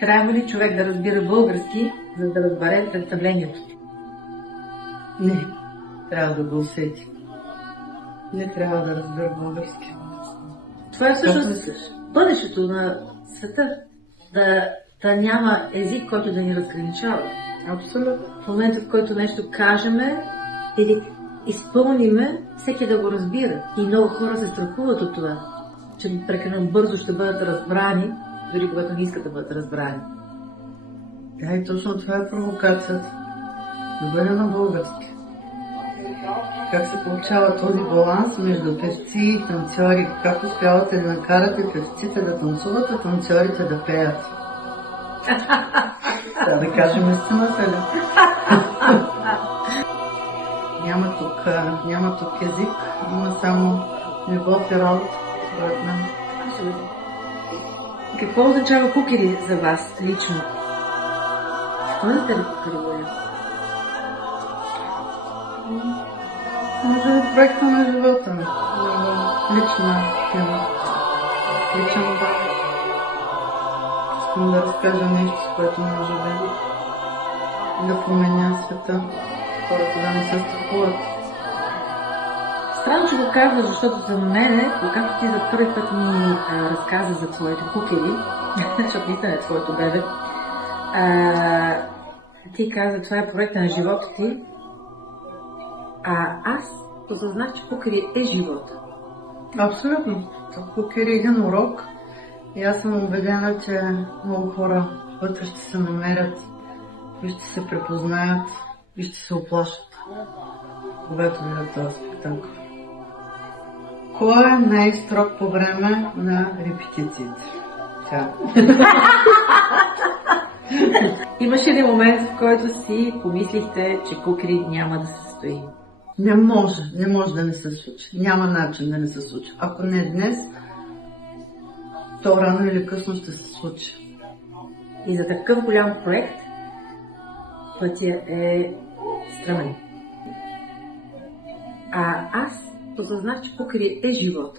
Трябва ли човек да разбира български, за да разбере представлението ти? Не, трябва да го усети. Не трябва да разбера български. Това е Как всъщност мислиш? бъдещето на света. Да няма език, който да ни разграничава. Абсолютно. В момента, в който нещо кажеме или изпълниме, всеки да го разбира. И много хора се страхуват от това, че прекалено бързо ще бъдат разбрани, дори когато не искат да бъдат разбрани. Да, и точно това е провокацията. Да бъде на български. Как се получава този баланс между певци и танцори? Как успявате да накарате певците да танцуват, а танцорите да пеят? Трябва да кажем истината ли? Няма тук език, има само любов и работа, според мен. Абсолютно. Какво означава кукери за вас лично? Спомняте ли кукери, Боя? Може да проекта на живота ми. Лична тема. Личен бак. Искам да разкажа нещо, с което може да променя света. Хората да не се страхуват. Странно, че го казваш, защото за мен, когато ти за първи път ми разказа за твоите кукери, защото наистина е твоето бебе, ти каза, това е проекта на живота ти, аз осъзнах, че кукери е живот. Абсолютно. Кукери е един урок и аз съм убедена, че много хора вътре ще се намерят и ще се препознаят и ще се оплашат, когато видят този спектакъл. Кой е най-строг по време на репетициите? Тя. Имаше ли момент, в който си помислихте, че кукери няма да се състои? Не може да не се случи. Няма начин да не се случи. Ако не днес, то рано или късно ще се случи. И за такъв голям проект пътя е стръмен. Аз осъзнах, че кукери е живот.